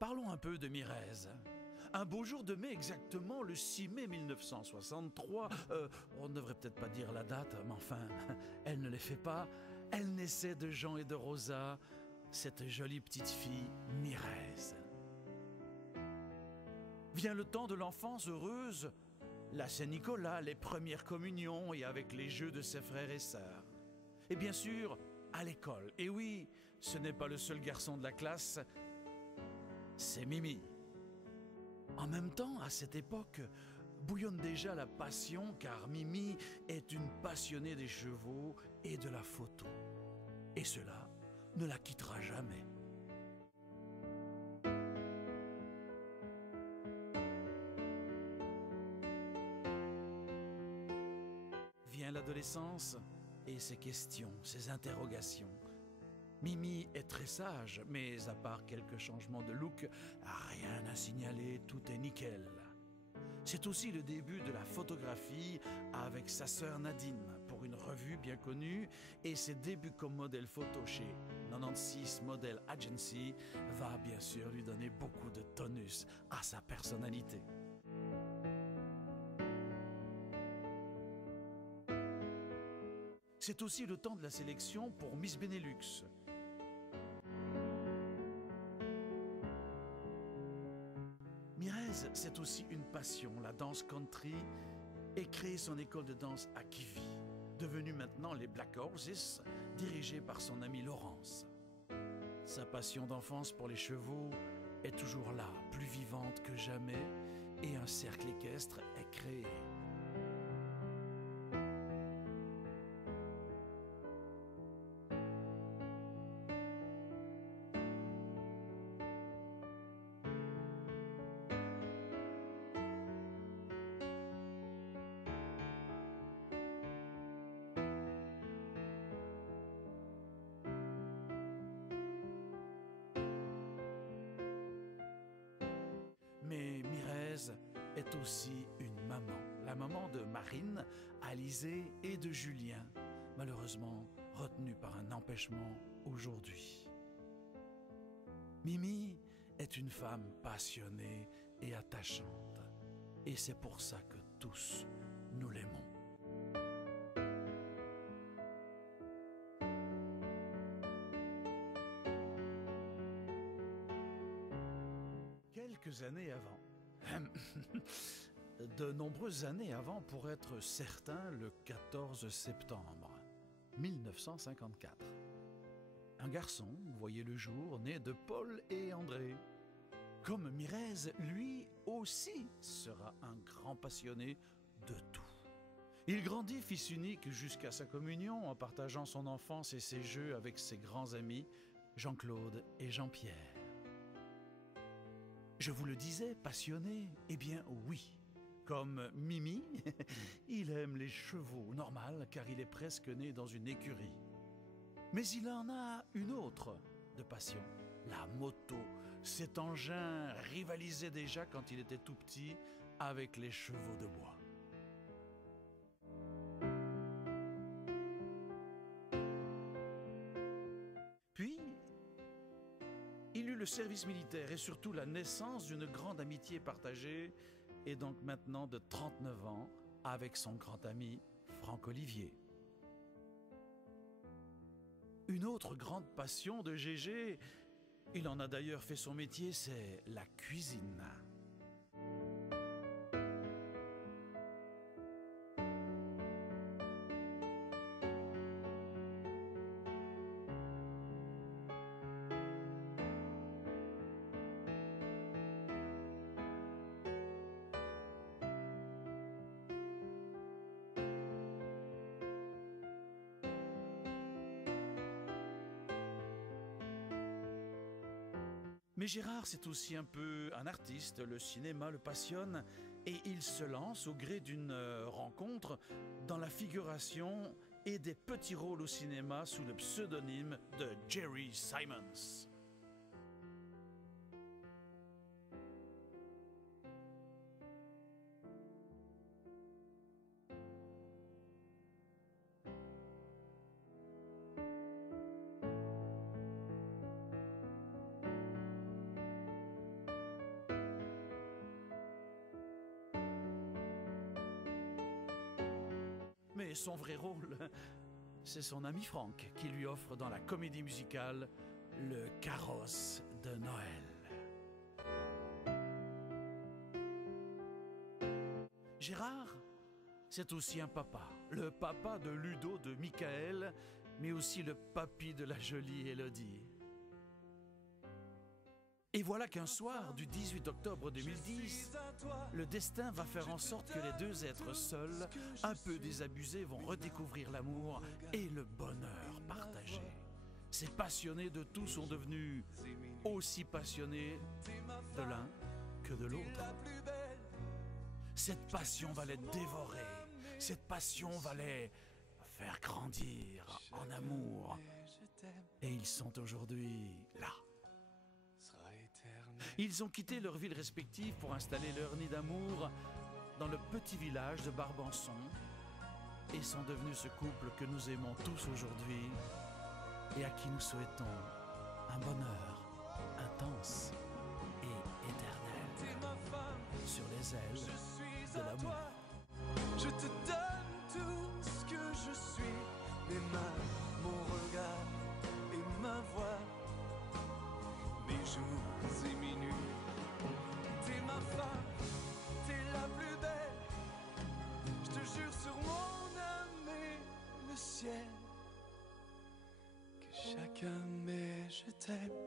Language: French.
Parlons un peu de Mirez. Un beau jour de mai, exactement le 6 mai 1963, on ne devrait peut-être pas dire la date, mais enfin, elle ne les fait pas. Elle naissait de Jean et de Rosa, cette jolie petite fille Mirez. Vient le temps de l'enfance heureuse, la Saint-Nicolas, les premières communions et avec les jeux de ses frères et sœurs. Et bien sûr, à l'école. Et oui, ce n'est pas le seul garçon de la classe, c'est Mimi. En même temps, à cette époque, bouillonne déjà la passion car Mimi est une passionnée des chevaux et de la photo. Et cela ne la quittera jamais. Vient l'adolescence et ses questions, ses interrogations. Mimi est très sage, mais à part quelques changements de look, rien à signaler, tout est nickel. C'est aussi le début de la photographie avec sa sœur Nadine pour une revue bien connue et ses débuts comme modèle photo chez 96 Model Agency va bien sûr lui donner beaucoup de tonus à sa personnalité. C'est aussi le temps de la sélection pour Miss Benelux. Mirez, c'est aussi une passion, la danse country, et créé son école de danse à Kivy, devenue maintenant les Black Horses, dirigée par son ami Laurence. Sa passion d'enfance pour les chevaux est toujours là, plus vivante que jamais, et un cercle équestre est créé. Mais Mirez est aussi une maman, la maman de Marine, Alizée et de Julien, malheureusement retenue par un empêchement aujourd'hui. Mimi est une femme passionnée et attachante, et c'est pour ça que tous nous l'aimons. Quelques années avant, de nombreuses années avant pour être certain, le 14 septembre 1954. Un garçon voyait le jour né de Paul et André. Comme Mirez, lui aussi sera un grand passionné de tout. Il grandit fils unique jusqu'à sa communion en partageant son enfance et ses jeux avec ses grands amis Jean-Claude et Jean-Pierre. Je vous le disais, passionné? Eh bien oui. Comme Mimi, il aime les chevaux, normal, car il est presque né dans une écurie. Mais il en a une autre de passion, la moto. Cet engin rivalisait déjà quand il était tout petit avec les chevaux de bois. Puis, il eut le service militaire et surtout la naissance d'une grande amitié partagée et donc maintenant de 39 ans avec son grand ami Franck Olivier. Une autre grande passion de Gégé, il en a d'ailleurs fait son métier, c'est la cuisine. Mais Gérard, c'est aussi un peu un artiste, le cinéma le passionne et il se lance au gré d'une rencontre dans la figuration et des petits rôles au cinéma sous le pseudonyme de Jerry Simons. Mais son vrai rôle, c'est son ami Franck qui lui offre dans la comédie musicale Le Carrosse de Noël. Gérard, c'est aussi un papa. Le papa de Ludo, de Michael, mais aussi le papy de la jolie Élodie. Et voilà qu'un soir du 18 octobre 2010, le destin va faire en sorte que les deux êtres seuls, un peu désabusés, vont redécouvrir l'amour et le bonheur partagé. Ces passionnés de tout sont devenus aussi passionnés de l'un que de l'autre. Cette passion va les dévorer, cette passion va les faire grandir en amour. Et ils sont aujourd'hui là. Ils ont quitté leurs villes respectives pour installer leur nid d'amour dans le petit village de Barbançon et sont devenus ce couple que nous aimons tous aujourd'hui et à qui nous souhaitons un bonheur intense et éternel sur les ailes de l'amour. Je te donne tout ce que je suis, mes mains, mon regard et ma voix, mes jours et mes nuits. T'es ma femme, t'es la plus belle. Je te jure sur mon âme et le ciel que chacun m'ait, je t'aime.